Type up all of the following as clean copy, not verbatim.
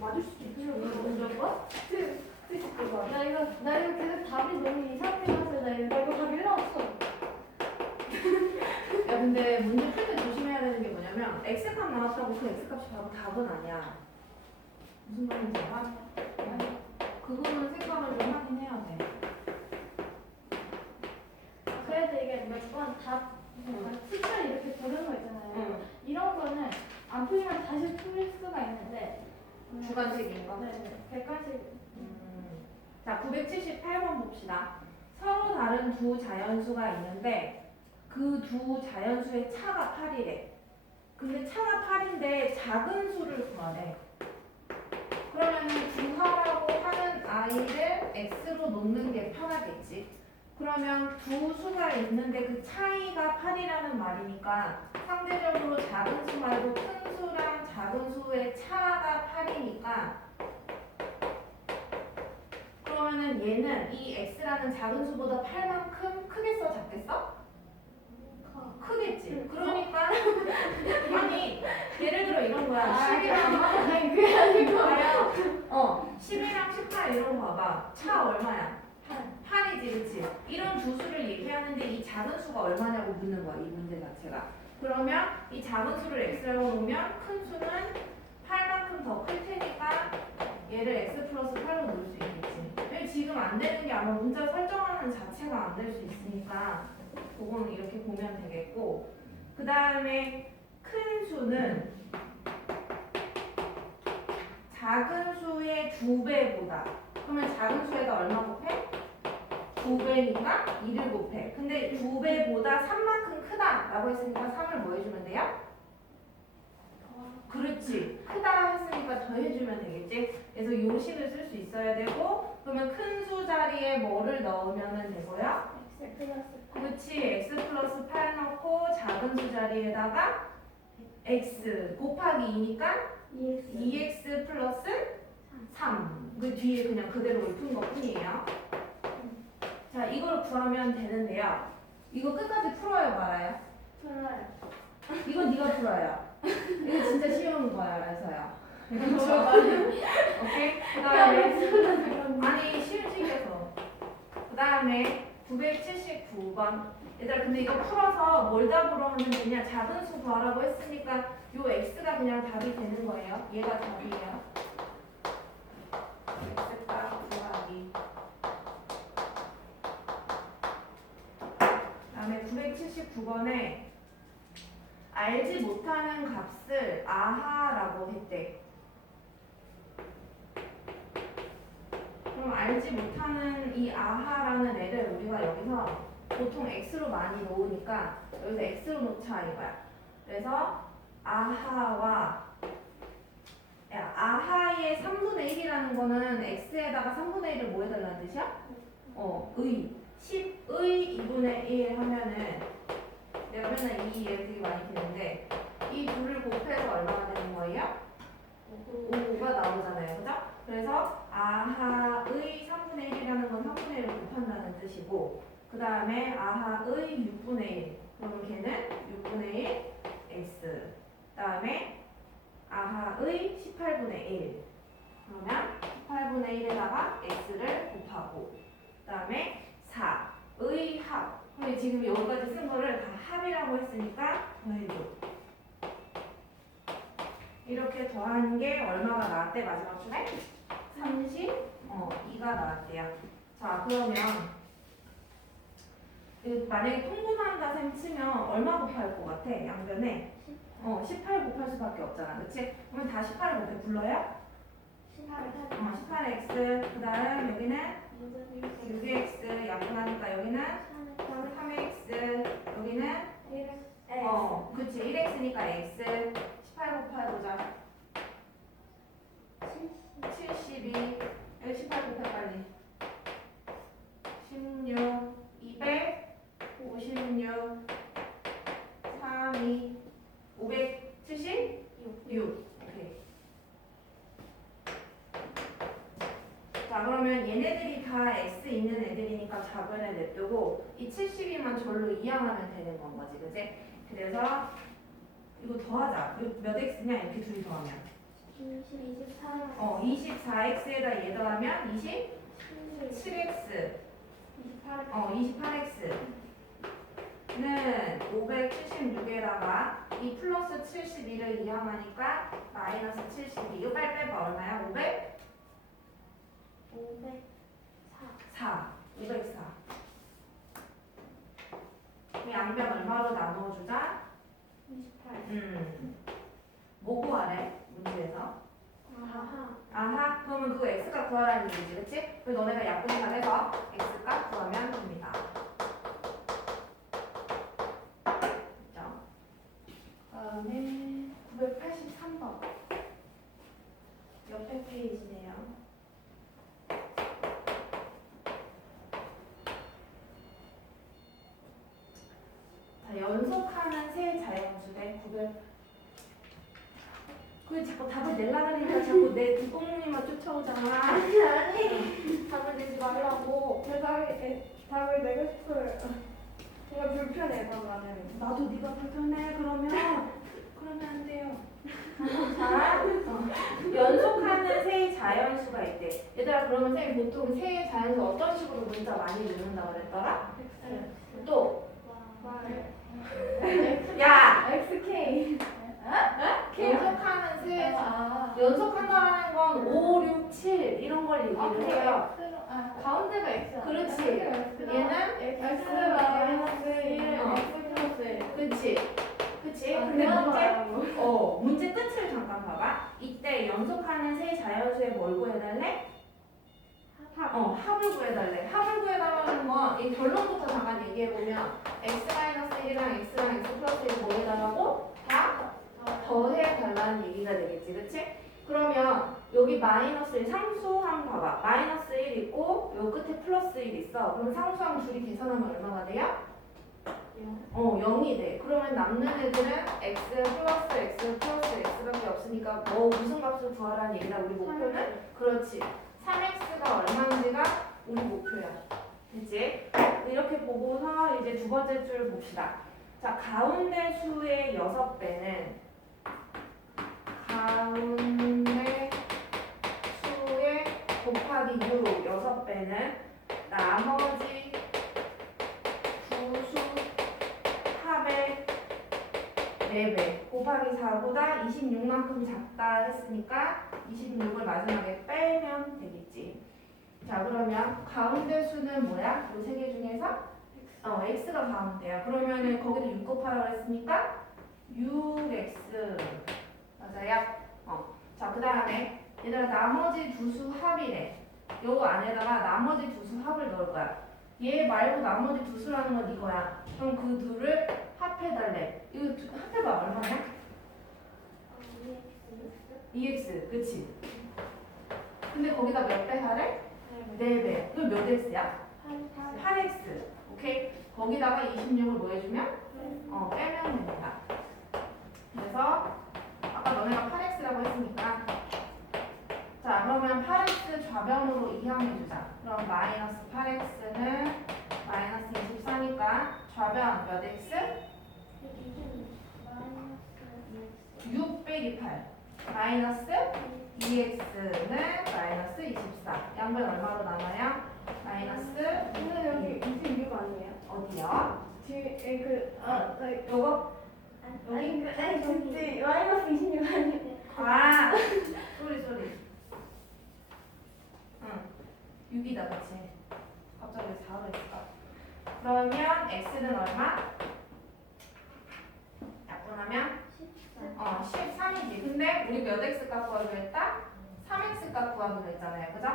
맞을 수도 있죠. 무조건? 나 이거 계속 답이 너무 이상해서 나 이거 답 일러왔어. 야 근데 문제 풀 때 조심해야 되는 게 뭐냐면 x값 나왔다고 그 x값이 바로 답은 아니야. 무슨 말인지 알아? 그거는 생각을 좀 하긴 해야 돼. 그래도 이게 몇 번 답, 숫자 이렇게 고르는 거 있잖아요. 이런 거는 안 풀리면 다시 풀릴 수가 있는데. 주관식인 거? 네, 객관식. 자, 978번 봅시다. 서로 다른 두 자연수가 있는데 그 두 자연수의 차가 8이래. 근데 차가 8인데 작은 수를 구하래. 그러면 구하라고 하는 i를 x로 놓는 게 편하겠지. 그러면 두 수가 있는데 그 차이가 8이라는 말이니까 상대적으로 작은 수 말고 큰 수랑 작은 수의 차가 8이니까 그러면은 얘는 이 x라는 작은 수보다 8만큼 크겠어 작겠어? 크겠지. 그러니까 아니 예를 들어 이런 거야. 10이랑 아니 그게 아니고. 10이랑 18 이런 거 봐봐. 차 얼마야? 8이지, 그치? 이런 두 수를 얘기하는데 이 작은 수가 얼마냐고 묻는 거야, 이 문제 자체가. 그러면 이 작은 수를 x라고 놓으면 큰 수는 8만큼 더 클 테니까 얘를 x 플러스 8로 놓을 수 있겠지. 근데 지금 안 되는 게 아마 문자 설정하는 자체가 안 될 수 있으니까 그거는 이렇게 보면 되겠고, 그 다음에 큰 수는 작은 수의 2배보다, 그러면 작은 수에다 얼마 곱해? 2배니까 2를 곱해. 근데 2배보다 3만큼 크다라고 했으니까 3을 뭐 해주면 돼요? 그렇지. 크다 했으니까 더 해주면 되겠지. 그래서 요 식을 쓸 수 있어야 되고, 그러면 큰 수 자리에 뭐를 넣으면 되고요? X 플러스 그렇지. x 플러스 8 넣고 작은 수 자리에다가 x 곱하기 2니까 2x 플러스 3. 그 뒤에 그냥 그대로 푼 것 뿐이에요. 자, 이걸 구하면 되는데요. 이거 끝까지 풀어요, 말아요? 풀어요. 이건 네가 풀어요. 이거 진짜 쉬운 거라서요. 오케이? 그 다음에 아니 쉬운 식에서 그 다음에 979번. 얘들아 근데 이거 풀어서 뭘 답으로 하면 되냐? 작은 수 구하라고 했으니까 요 x가 그냥 답이 되는 거예요. 얘가 답이에요. x가 구하기. 그 다음에 979번에 알지 못하는 값을 아하라고 했대. 그럼 알지 못하는 이 아하라는 애를 우리가 여기서 보통 x로 많이 놓으니까 여기서 x로 놓자 이거야. 그래서 아하와 아하의 3분의 1이라는 거는 x에다가 3분의 1을 뭐 해달라는 뜻이야? 의 10의 2분의 1 하면은 내가 맨날 이 예를 되게 많이 듣는데 이 둘을 곱해서 얼마가 되는 거예요? 5가 나오잖아요. 그죠? 그래서 아하의 3분의 1이라는 건 3분의 1을 곱한다는 뜻이고, 그 다음에 아하의 6분의 1 그러면 걔는 6분의 1 x. 그 다음에 아하의 18분의 1 그러면 18분의 1에다가 x를 곱하고, 그 다음에 4의 합. 근데 지금 여기까지 쓴 거를 다 합이라고 했으니까 더해줘. 이렇게 더하는 게 얼마가 나왔대? 마지막 줄에? 32가 나왔대요. 자, 그러면 만약에 통분한다 셈 치면 얼마 곱할 것 같아? 양변에 18 곱할 수밖에 없잖아. 그치? 그러면 다 18을 곱해 불러요? 18x 그 다음 여기는 6x 약분하니까 여기는 3x 여기는 그치 1x니까 x 18 곱해보자. 72 여기 18 곱해 빨리. 16 256 32 576 오케이. 자 그러면 얘네들이 다 x 있는 애들이니까 작은애 냅두고 이 72만 절로 이항하면 되는 건 거지, 그치? 그래서 이거 더하자. 이거 몇 x냐 이렇게 둘이 더하면 24. 24x에다 얘 더하면 27x. 28. 28x는 576에다가 이 플러스 72를 이항하니까 마이너스 72. 이거 빨리 빼봐. 얼마야? 504. 504. 이 양변 얼마로 나누어주자? 28. 뭐 구하래? 문제에서? 아하. 아하, 그러면 그거 x값 구하라는 얘기지, 그치? 그래서 너네가 약분만 해서 x값 구하면 됩니다. 됐죠? 다음에 983번. 옆에 페이지네요. 자, 연속하는 세 자연수대 900. 그 자꾸 답을 내려고 하니까 자꾸 내 뒷공무니만 쫓아오잖아. 아니. 답을 내지 말라고. 답을 내고 싶어요. 제가 불편해, 답안을. 나도 네가 불편해. 그러면 안 돼요. 자, 연속하는 세 자연수가 있대. 얘들아, 그러면 쌤이 보통 세 자연수 어떤 식으로 문자 많이 넣는다고 그랬더라? 또 야! XK. 연속하는 세 연속한다는 건 5, 6, 7 이런 걸 얘기를 해요. 가운데가 X. 그렇지. 얘는 X 마이너스 1, X 플러스 1. 그치. 근데 문제 끝을 잠깐 봐봐. 이때 연속하는 세 자연수에 뭘 구해달래? 합을 구해달래. 합을 구해달라는 건 이 결론부터 잠깐 얘기해보면 x-1이랑 x랑 x 플러스 1 뭐 해달라고? 다 더해달라는 얘기가 되겠지. 그치? 그러면 여기 마이너스 1 상수항 봐봐. 마이너스 1 있고 요 끝에 플러스 1 있어. 그럼 상수항 둘이 계산하면 얼마가 돼요? 0이 돼. 그러면 남는 애들은 x 플러스 x밖에 없으니까 무슨 값을 구하라는 얘기다. 우리 목표는? 그렇지. 3x가 얼마인지가 우리 목표야. 됐지? 이렇게 보고서 이제 두 번째 줄 봅시다. 자, 가운데 수의 6배는 가운데 수의 곱하기 6 6배는 나머지 두수 합의 4배 곱하기 4보다 26만큼 작다 했으니까 26을 마지막에 빼면 되겠지. 자, 그러면 가운데 수는 뭐야? 이 세 개 중에서? x가 가운데야. 그러면은 거기다 6 곱하라고 했으니까 6x. 맞아요? 자, 그 다음에 얘들아 나머지 두수 합이래. 요 안에다가 나머지 두수 합을 넣을 거야. 얘 말고 나머지 두수라는 건 이거야. 그럼 그 둘을 합해달래. 이거 합해봐. 얼마냐? 2x. 그치? 근데 거기다 몇 배 하래? 4배. 그럼 몇 x야? 8x. 오케이? 거기다가 26을 뭐 해주면? 빼면 됩니다. 그래서 아까 너네가 8x라고 했으니까 자, 그러면 8x 좌변으로 이항해주자. 그럼 마이너스 8x는 마이너스 24니까 좌변 몇 x? 6 빼기 8. 마이너스 2x는 마이너스 24. 양변 얼마로 남아요? 마이너스 근데 여기 26 아니에요? 어디요? 요거? 아니 근데 마이너스 26 아니에요? 아, 쏘리. 응, 6이다, 그치? 갑자기 4로 했을까? 그러면 x는 얼마? 약분하면? 13이지. 근데 우리 몇 x 값 구하기로 했다? 3x 값 구하기로 했잖아요. 그죠?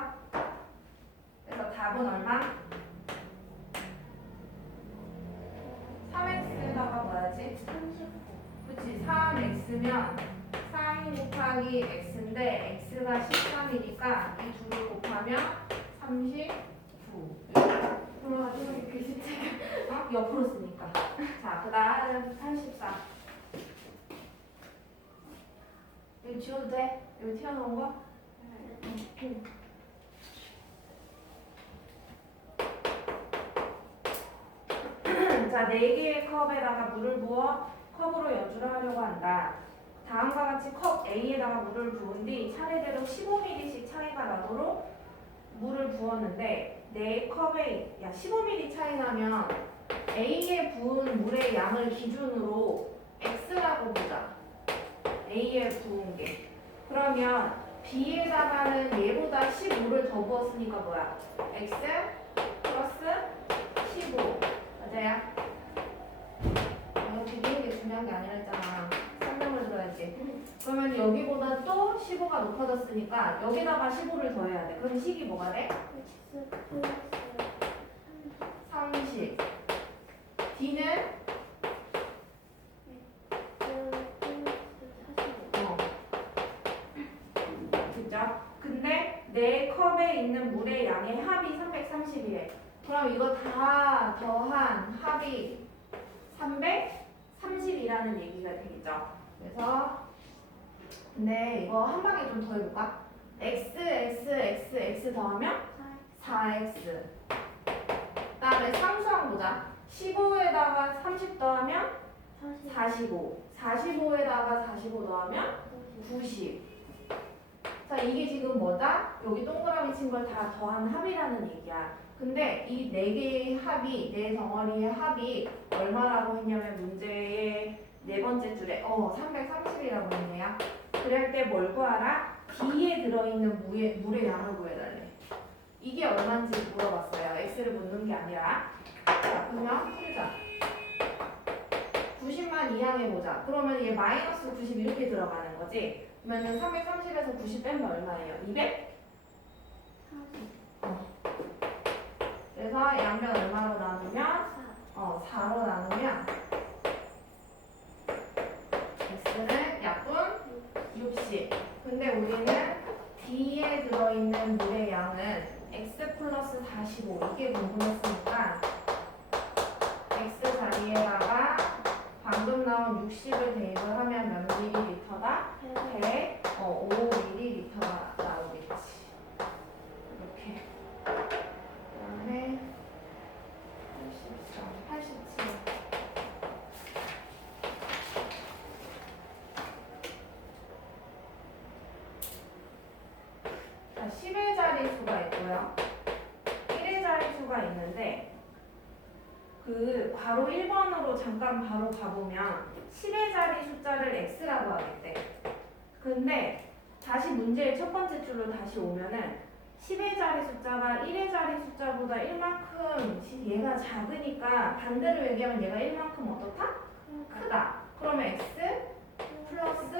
그래서 답은 얼마? 3x에다가 뭐야지? 39. 그치? 3x면 3 곱하기 x인데 x가 13이니까 이 둘을 곱하면 39. 그럼 마지막에 글씨체가 옆으로 쓰니까. 자, 그 다음 84. 이거 지워도 돼? 여기 튀어나온 거? 자, 4개의 컵에다가 물을 부어 컵으로 연주를 하려고 한다. 다음과 같이 컵 A에다가 물을 부은 뒤 차례대로 15ml씩 차이가 나도록 물을 부었는데 내 컵에 15ml 차이 나면 A에 부은 물의 양을 기준으로 X라고 보자. A에 부은 게. 그러면 B에다가는 얘보다 15를 더 부었으니까 뭐야? X 플러스 15. 맞아요? 이거 비비는 게 중요한 게 아니라 했잖아. 설명을 들어야지. 그러면 여기보다 또 15가 높아졌으니까 여기다가 15를 더해야 돼. 그럼 식이 뭐가 돼? X 플러스 30. D는 그죠? 근데 내 컵에 있는 물의 양의 합이 330이래. 그럼 이거 다 더한 합이 330이라는 얘기가 되겠죠. 그래서 근데 이거 한 방에 좀 더 해볼까? x 더하면 4x. 그다음에 상수항 보자. 15에다가 30 더하면 45. 45에다가 45 더하면 90. 자, 이게 지금 뭐다? 여기 동그라미 친 걸 다 더한 합이라는 얘기야. 근데 이 네 개의 합이, 네 덩어리의 합이 얼마라고 했냐면 문제의 네 번째 줄에 330이라고 했네요. 그럴 때 뭘 구하라? D에 들어있는 물의 양을 구해달래. 이게 얼마인지 물어봤어요. X를 묻는 게 아니라. 자, 그러면 풀자. 90만 이항해보자. 그러면 얘 마이너스 90 이렇게 들어가는 거지. 그러면 330에서 90 빼면 얼마예요? 200? 그래서 양변 얼마로 나누면? 4로 나누면 X는 약분 60. 근데 우리는 D에 들어있는 물의 양은 X 플러스 45 이게 궁금했으니까 X 자리에다가 방금 나온 60을 대입을 하면 몇 ml다? 100, 5ml가 나오겠지. 이렇게. 그 다음에 87. 자, 10의 자리수가 있고요. 1의 자리수가 있는데 그 바로 1번으로 잠깐 바로 가보면 10의 자리 숫자를 x라고 하겠대. 근데 다시 문제의 첫 번째 줄로 다시 오면은 10의 자리 숫자가 1의 자리 숫자보다 1만큼 얘가 작으니까 반대로 얘기하면 얘가 1만큼 어떻다? 크다. 그러면 x 플러스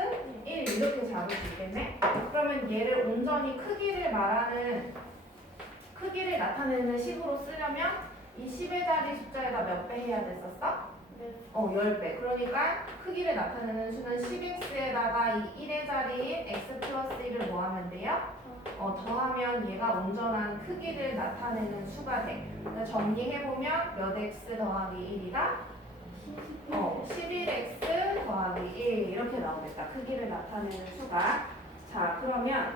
1 이렇게 잡을 수 있겠네. 그러면 얘를 온전히 크기를 나타내는 식으로 쓰려면 이 10의 자리 숫자에다 몇 배 해야 됐었어? 10배. 그러니까 크기를 나타내는 수는 10x에다가 이 1의 자리인 x 플러스 1을 뭐 하면 돼요? 더하면 얘가 온전한 크기를 나타내는 수가 돼. 그래서 정리해보면 몇 x 더하기 1이다? 11x 더하기 1 이렇게 나오겠다. 크기를 나타내는 수가. 자, 그러면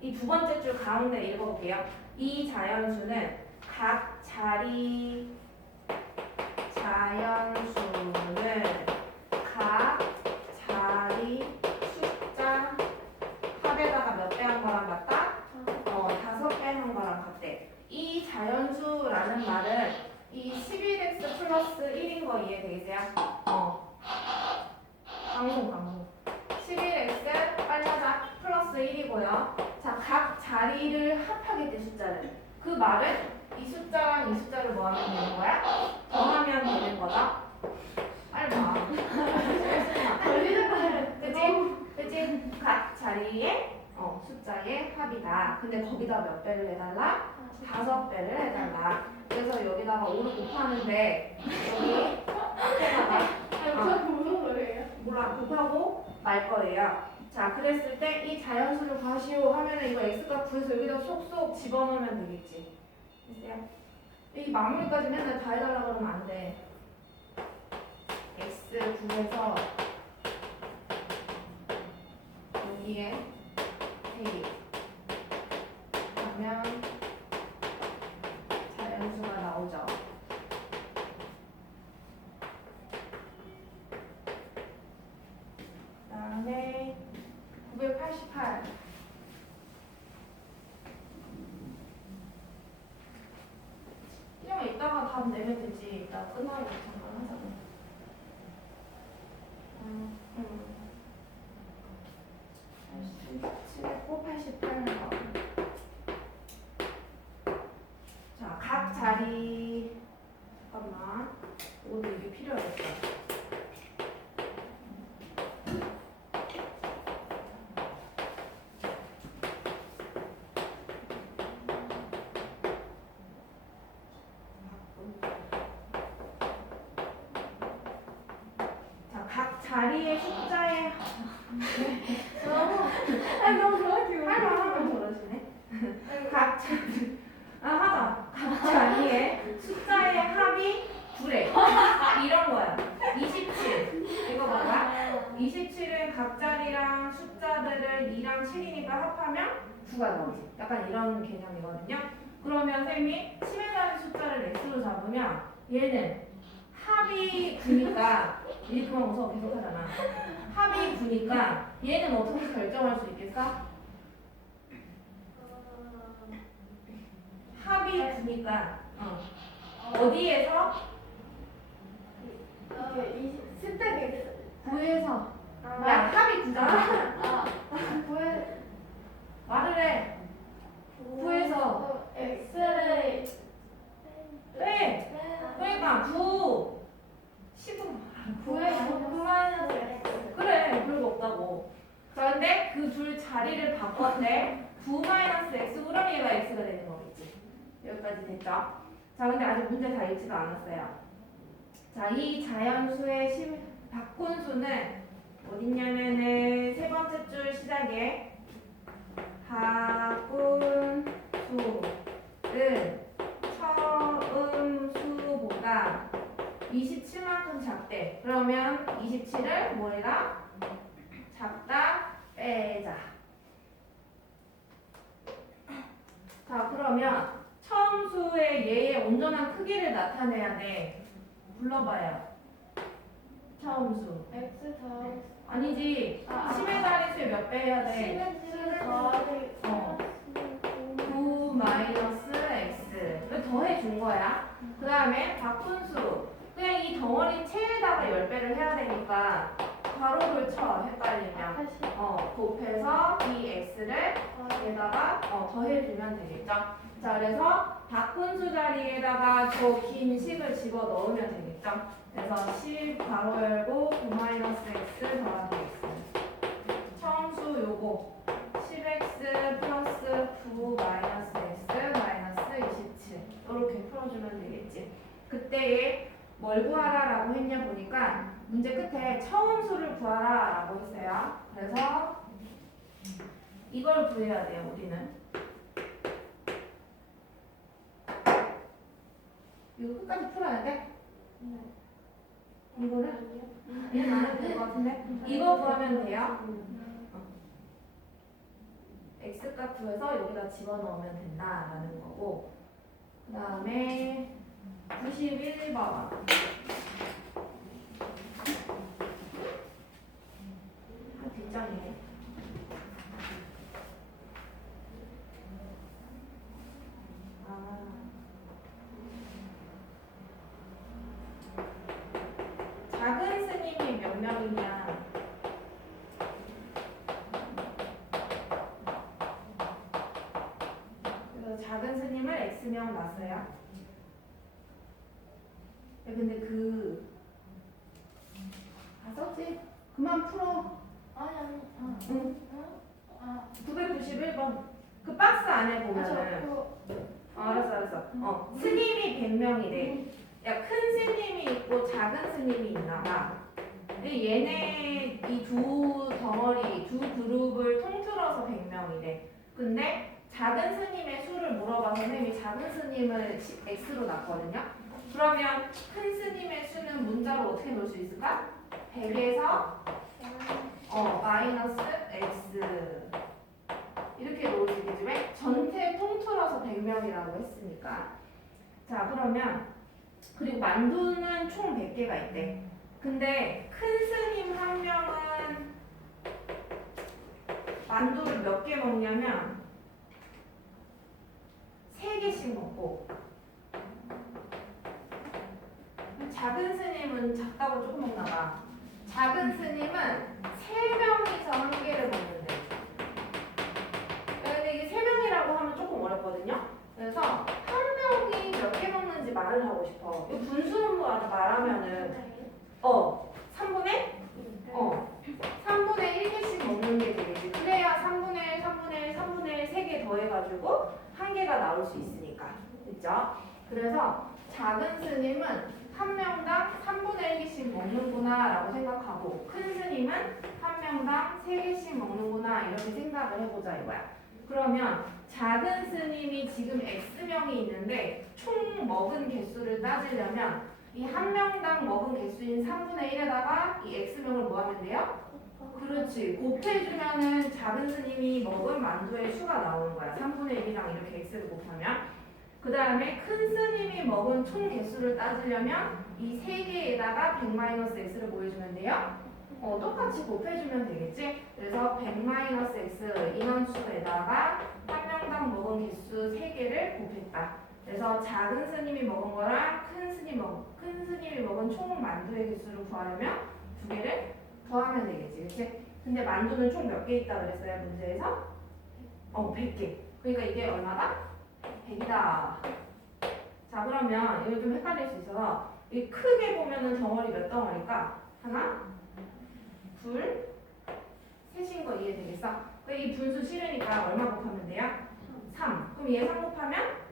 이 두 번째 줄 가운데 읽어볼게요. 이 자연수는 각 자연수는 각 자리 숫자 합에다가 몇 배 한 거랑 같다? 5배 한 거랑 같대. 이 자연수라는 말은 이 11x 플러스 1인 거 이해되겠어요? 방송 11x 빨라자 플러스 1이고요. 자, 각 자리를 합하겠대 숫자를. 그 말은 이 숫자랑 이 숫자를 뭐 하면 되는 거야? 더하면 되는 거다. 빨리 봐. 그치? 각 자리의 숫자의 합이다. 근데 거기다 몇 배를 해달라? 5배를 해달라. 그래서 여기다가 5를 곱하는데 여기 앞에다가 무슨 소리예요? 몰라 곱하고 말 거예요. 자, 그랬을 때 이 자연수를 구하시오 하면은 이거 x값 구해서 여기다 쏙쏙 집어넣으면 되겠지. 됐어요? 이 마무리까지 맨날 다 해달라 그러면 안 돼. x 구해서 여기에 대입 하면 자연수가 나오죠. 88. 그냥 이따가 답 내면 되지. 이따 끝나고 잠깐 하자고. 87에 88 나와. 자, 각 자리. 잠깐만. 오늘 이게 필요하겠다. 자, 각 자리의 숫자의 너무 그렇게 하면 저러시네. 각 자리 하자. 각 자리의 숫자의 합이 9래. 이런 거야. 27. 이거 봐봐. 27은 각 자리랑 숫자들을 2랑 7이니까 합하면 9가 나오지. 약간 이런 개념이거든요. 그러면 쌤이 10의 자리 숫자를 x로 잡으면 얘는 합이 9니까 이 그만 웃어 계속 하잖아. 합이 9니까 얘는 어떻게 결정할 수 있겠어? 합이 9니까 어디에서? 스펙 9에서. 아, 야, 합이 9잖아. 구해 말을 해. 9에서 X를 빼. 그러니까 9 10은 9에서 9 마이너스 X 그래, 별거 없다고. 그런데 그 둘 자리를 바꿨대. 9-x 그럼 얘가 x가 되는 거겠지. 여기까지 됐죠? 자, 근데 아직 문제 다 읽지도 않았어요. 자, 이 자연수의 바꾼 수는 어딨냐면은 세 번째 줄 시작에 바꾼 수는 처음 수보다 27만큼 작대. 그러면 27을 뭐해라? 작다 빼자. 자, 그러면 처음 수의 얘의 온전한 크기를 나타내야 돼. 불러봐요. 처음 수. X 더하기 아니지. 아, 10의 자릿수에 몇 배 해야 돼? 10을 더하기 9 마이너스 x를 더해 준 거야. 그 다음에 바꾼수. 그냥 이 덩어리 체에다가 10배를 해야 되니까 괄호를 쳐. 헷갈리면. 곱해서 이 x를 여기다가 더해주면 되겠죠. 자, 그래서 바꾼수 자리에다가 저 긴 식을 집어 넣으면 되겠죠. 그래서 10 괄호 열고 9 마이너스 x 더하기 x. 처음수 요거 10x 플러스 9 마이너스 x 마이너스 27 이렇게 풀어주면 되겠지. 그때에 뭘 구하라라고 했냐 보니까 문제 끝에 처음수를 구하라라고 했어요. 그래서 이걸 구해야 돼요. 우리는 이거 끝까지 풀어야 돼. 이거를 얘는 안 해도 될 것 같은데 이거 구하면 돼요. x값 구해서 여기다 집어넣으면 된다라는 거고, 그 다음에 91번 뒷장이네. 작은 스님이 몇 명이냐? 그래서 작은 스님을 X명 놨어요. 근데 썼지? 그만 풀어. 아니 응. 아 991번 그 박스 안에 보면은 알았어. 스님이 100명이래. 야, 큰 스님이 있고 작은 스님이 있나 봐. 근데 얘네 이 두 덩어리, 두 그룹을 통틀어서 100명이래. 근데 작은 스님의 수를 물어봐서 선생님이 작은 스님을 X로 놨거든요. 그러면 큰 스님의 수는 문자로 어떻게 놓을 수 있을까? 100에서 마이너스 X 이렇게 놓을 수 있겠지. 왜? 전체 통틀어서 100명이라고 했으니까. 자, 그러면 그리고 만두는 총 100개가 있대. 근데 큰 스님 한 명은 만두를 몇 개 먹냐면 3개씩 먹고 작은 스님은 작다고 조금 먹나 봐. 작은 스님은 3명이서 1개를 먹는데. 근데 이게 3명이라고 하면 조금 어렵거든요. 그래서 한 명이 몇 개 먹는지 말을 하고 싶어. 이 분수로 말하면은 3분의 3분의 1개씩 먹는 게 되겠지. 그래야 3분의 1, 3분의 1, 3분의 1 3개 더해가지고 1개가 나올 수 있으니까. 그죠? 그래서 작은 스님은 한 명당 3분의 1개씩 먹는구나 라고 생각하고 큰 스님은 한 명당 3개씩 먹는구나 이렇게 생각을 해보자 이거야. 그러면 작은 스님이 지금 X명이 있는데 총 먹은 개수를 따지려면 이 한 명당 먹은 개수인 3분의 1에다가 이 X명을 뭐 하면 돼요? 그렇지. 곱해주면은 작은 스님이 먹은 만두의 수가 나오는 거야. 3분의 1이랑 이렇게 X를 곱하면. 그 다음에 큰 스님이 먹은 총 개수를 따지려면 이 3개에다가 100-x를 보여주면 돼요. 똑같이 곱해주면 되겠지. 그래서 100-x 인원수에다가 한 명당 먹은 개수 3개를 곱했다. 그래서 작은 스님이 먹은 거랑 큰 스님이 먹은 총 만두의 개수를 구하려면 2개를 더하면 되겠지. 그치? 근데 만두는 총 몇 개 있다 그랬어요, 문제에서? 100개. 그러니까 이게 얼마다? 100이다. 자, 그러면 이거 좀 헷갈릴 수 있어서 이 크게 보면은 덩어리 몇 덩어리일까? 하나, 둘, 셋인 거 이해되겠어? 그럼 이 분수 싫으니까 얼마 곱하면 돼요? 3. 그럼 얘 3 곱하면?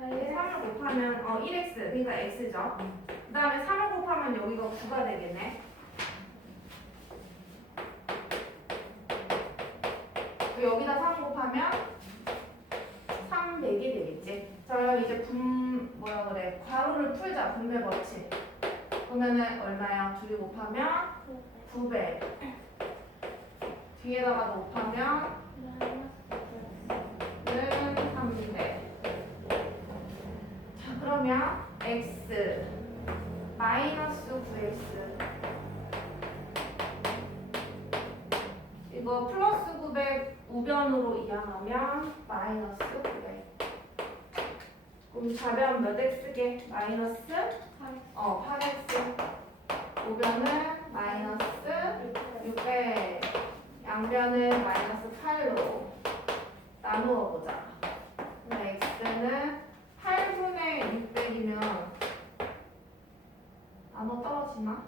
얘 3을 곱하면 1x. 그러니까 x죠. 그 다음에 3을 곱하면 여기가 9가 되겠네. 여기다 3 곱하면 300이 되겠지. 자, 그럼 이제 괄호를 풀자. 분배 법칙. 그러면은 얼마야? 2개 곱하면 900. 뒤에다가 곱하면 는 300. 자, 그러면 x 마이너스 9x 이거 플러스 900 우변으로 이항하면 마이너스 900. 그럼 좌변 몇 x게? 마이너스 8x. 우변은 마이너스 600. 양변은 마이너스 8로 나누어 보자. x는 8분의 600이면 나눠 떨어지나?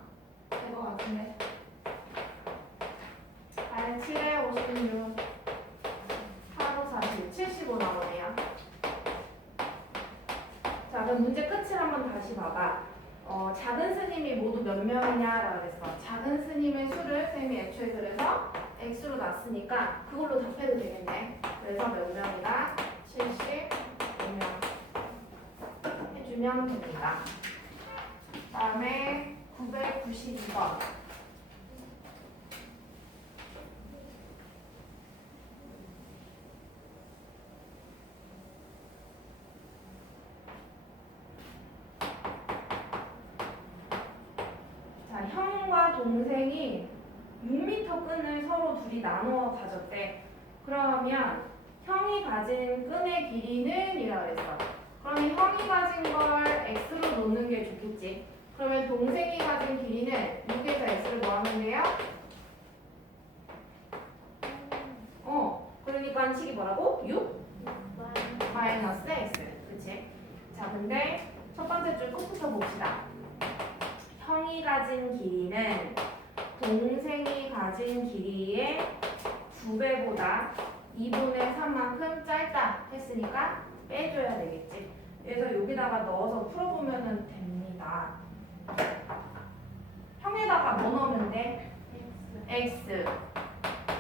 될 것 같은데. 8, 7에 56, 4로 40, 75 나오네요. 자, 그럼 문제 끝을 한번 다시 봐봐. 작은 스님이 모두 몇 명이냐라고 그랬어. 작은 스님의 수를 쌤이 애초에 그래서 x로 놨으니까 그걸로 답해도 되겠네. 그래서 몇 명이다? 75명 해주면 됩니다. 다음에 992번. 자, 형과 동생이 6m 끈을 서로 둘이 나누어 가졌대. 그러면 형이 가진 끈의 길이는 이라고 했어. 그러면 형이 가진 걸 x로 놓는 게 좋겠지. 그러면 동생이 가진 길이는 6에서 x를 뭐 하면 돼요? 그러니까 식이 뭐라고? 6? 마이너스 x. 그치? 자, 근데 첫 번째 줄 끝부터 봅시다. 형이 가진 길이는 동생이 가진 길이의 2배보다 2분의 3만큼 짧다 했으니까 빼줘야 되겠지. 그래서 여기다가 넣어서 풀어보면 됩니다. 형에다가 뭐 넣으면 돼? x.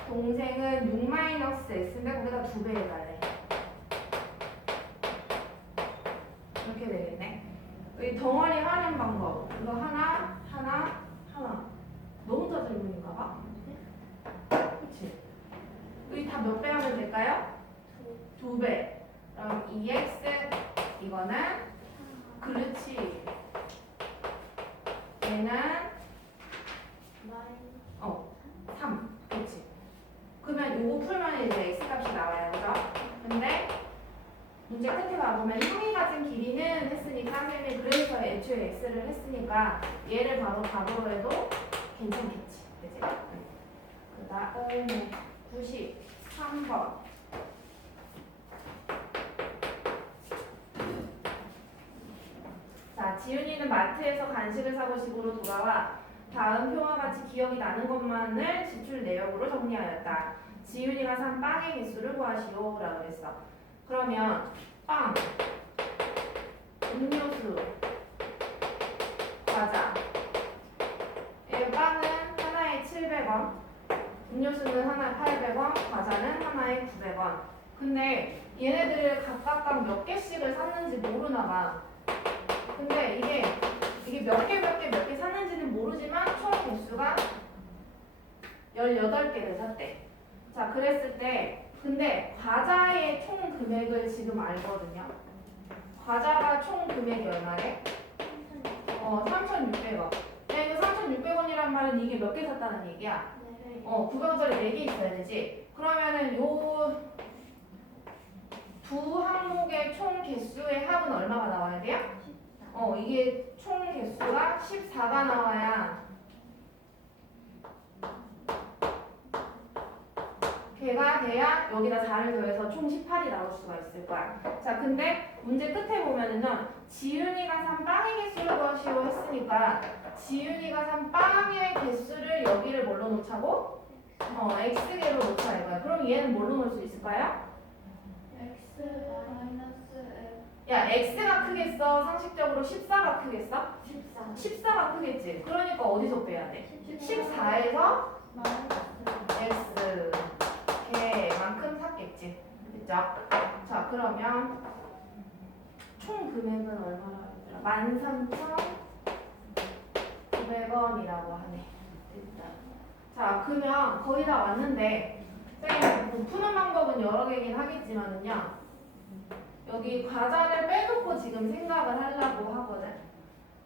동생은 6-x인데 거기다 2배 해달래. 이렇게 되겠네. 여기 덩어리 하는 방법. 이거 하나. 너무 더 질문인가 봐. 그치? 여기 다 몇 배 하면 될까요? 2배. 그럼 2x 이거는 그렇지. 얘는 3. 요거 풀면 이제 x 값이 나와요. 그죠? 근데 문제 끝에 가보면 형이 가진 길이는 했으니까 선생님이 그래서 애초에 x를 했으니까 얘를 바로 답으로 해도 괜찮겠지. 그치? 그 다음에 93번. 자, 지윤이는 마트에서 간식을 사고 집으로 돌아와 다음 표와 같이 기억이 나는 것만을 지출 내역으로 정리하였다. 지윤이가 산 빵의 개수를 구하시오 라고 그랬어. 그러면 빵, 음료수, 과자. 빵은 하나에 700원, 음료수는 하나에 800원, 과자는 하나에 900원. 근데 얘네들 각각 몇 개씩을 샀는지 모르나 봐. 근데 이게 몇 개 샀는지는 모르지만 총 개수가 18개를 샀대. 자, 그랬을 때 근데 과자의 총 금액을 지금 알거든요. 과자가 총 금액이 얼마래? 3,600원. 이거 3,600원이란 말은 이게 몇 개 샀다는 얘기야? 900원짜리 4개 있어야 되지. 그러면은 요 두 항목의 총 개수의 합은 얼마가 나와야 돼요? 이게 총 개수가 14가 나와야 걔가 돼야 여기다 4를 더해서 총 18이 나올 수가 있을 거야. 자, 근데 문제 끝에 보면은요, 지윤이가 산 빵의 개수를 구하시오 했으니까 지윤이가 산 빵의 개수를 여기를 뭘로 놓자고? x개로 놓자 이거야. 그럼 얘는 뭘로 놓을 수 있을까요? x 마이너스 야, x가 크겠어? 상식적으로 14가 크겠어? 14 14가 크겠지. 그러니까 어디서 빼야 돼? 14에서 x 걔만큼 샀겠지. 그죠? 자, 그러면 총 금액은 얼마나 했더라? 13,900원이라고 하네. 됐다. 자, 그러면 거의 다 왔는데 선생님 뭐 푸는 방법은 여러 개긴 하겠지만은요. 여기 과자를 빼놓고 지금 생각을 하려고 하거든.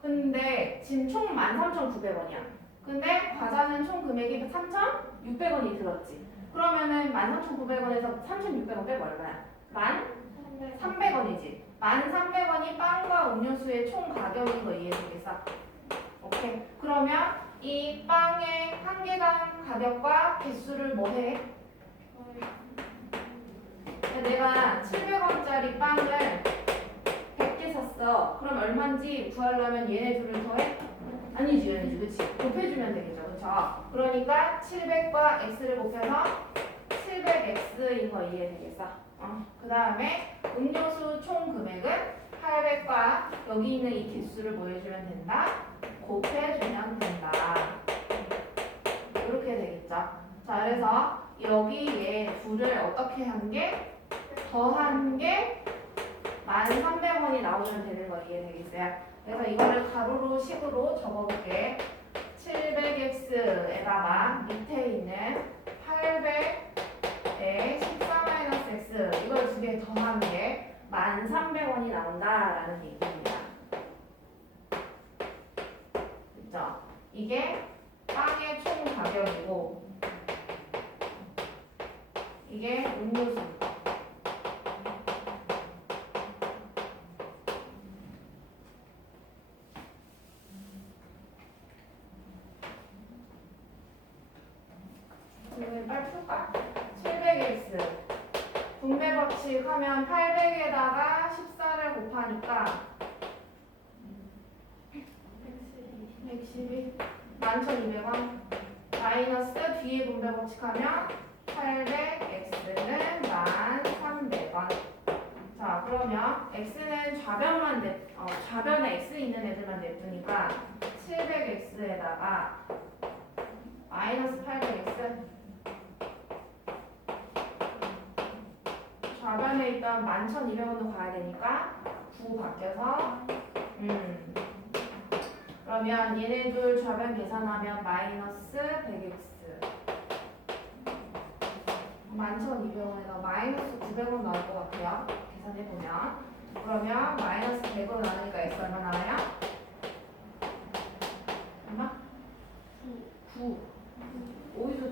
근데 지금 총 13,900원이야. 근데 과자는 총 금액이 3,600원이 들었지. 그러면은 13,900원에서 3,600원 빼고 얼마야? 1,300원이지. 1,300원이 빵과 음료수의 총 가격인 거 이해되겠어? 오케이. 그러면 이 빵의 한 개당 가격과 개수를 뭐 해? 내가 700원짜리 빵을 100개 샀어. 그럼 얼마인지 구하려면 얘네 둘을 더해? 아니지, 그치? 곱해주면 되겠죠, 그쵸? 그러니까 700과 x를 곱해서 700x인 거 이해되겠어? 그 다음에 음료수 총 금액은 800과 여기 있는 이 개수를 뭐 해주면 된다? 곱해주면 된다. 이렇게 되겠죠? 자, 그래서 여기 얘 둘을 어떻게 한 게? 더한 게 1300원이 나오면 되는 거 이해되겠어요? 그래서 이거를 가로로 식으로 적어볼게. 700x에다가 밑에 있는 800에 14-x 이걸 두 개 더한 게 1300원이 나온다라는 얘기입니다. 그죠? 이게 빵의 총 가격이고 이게 음료수. 이거 빨리 풀까? 700x 분배 법칙 하면 800에다가 14를 곱하니까 112 11,200원 마이너스 뒤에 분배 법칙 하면 800x는 1,300원. 자, 그러면 x는 좌변에 x 있는 애들만 냅두니까 700x에다가 마이너스 800x 좌변에 있던 11,200원도 가야 되니까 9 바뀌어서 그러면 얘네 둘 좌변 계산하면 마이너스 100x 11,200원에다 마이너스 900원 나올 것 같아요. 계산해보면. 그러면 마이너스 100원 나오니까 x 얼마 나와요? 얼마? 9. 어디서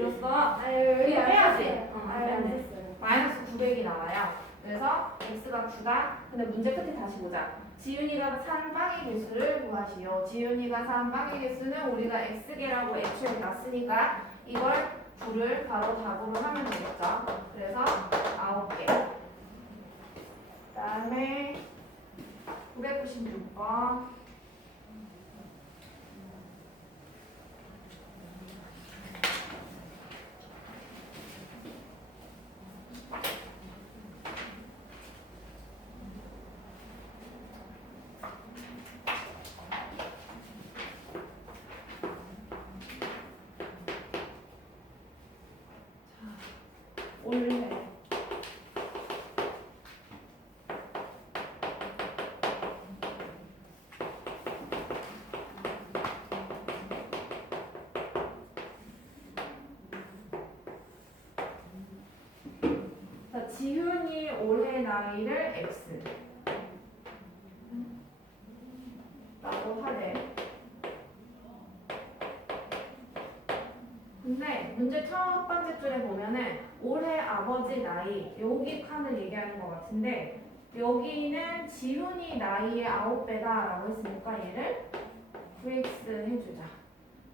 그렸어? 아유 여기 안 빼야지. 썼어요. 응, 아유 안 빼야지. 썼어요. 마이너스 900이 나와요. 그래서 x가 9다. 근데 문제 끝에 다시 보자. 지윤이가 산 빵의 개수를 구하시오. 지윤이가 산 빵의 개수는 우리가 x개라고 애초에 놨으니까 이걸 9를 바로 답으로 하면 되겠죠. 그래서 9개. 그 다음에 996번. 올해 자, 지훈이 올해 나이를 x 라고 하래. 근데 문제 첫 번째 줄에 보면은 올해 아버지 나이 여기 칸을 얘기하는 것 같은데 여기는 지훈이 나이의 9배다 라고 했으니까 얘를 9x 해주자.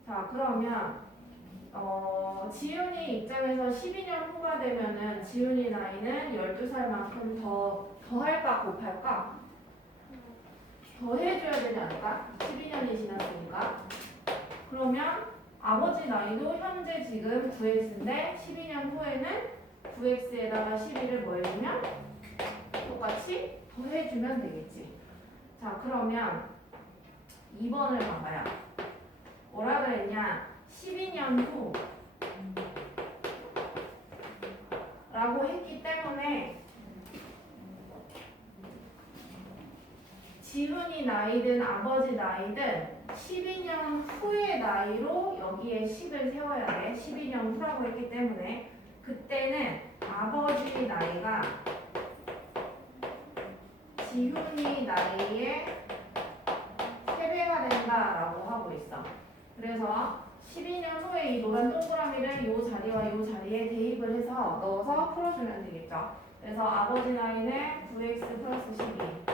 자 그러면 지훈이 입장에서 12년 후가 되면은 지훈이 나이는 12살만큼 더 할까 곱할까? 더 해줘야 되지 않을까? 12년이 지났으니까. 그러면 아버지 나이도 현재 지금 9x인데 12년 후에는 9x에다가 12를 뭐 해주면? 똑같이 더해주면 되겠지. 자 그러면 2번을 봐봐요. 뭐라 그랬냐? 12년 후 라고 했기 때문에 지훈이 나이든 아버지 나이든 12년 후의 나이로 여기에 10을 세워야 돼. 12년 후라고 했기 때문에 그때는 아버지 나이가 지훈이 나이의 3배가 된다라고 하고 있어. 그래서 12년 후에 이 노란 동그라미를 이 자리와 이 자리에 대입을 해서 넣어서 풀어주면 되겠죠. 그래서 아버지 나이는 9x 플러스 12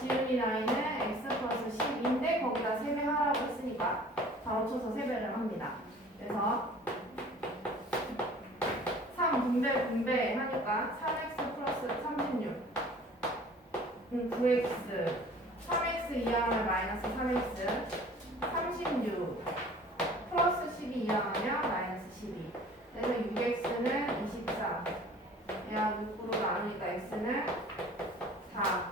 지훈이 나이는 x 플러스 10인데 거기다 3배 하라고 했으니까 바로 쳐서 3배를 합니다. 그래서 3 분배 하니까 3x 플러스 36 9x 3x 이하면 마이너스 3x 36 플러스 12 이하면 마이너스 12 그래서 6x는 24 대학 6으로 나누니까 x는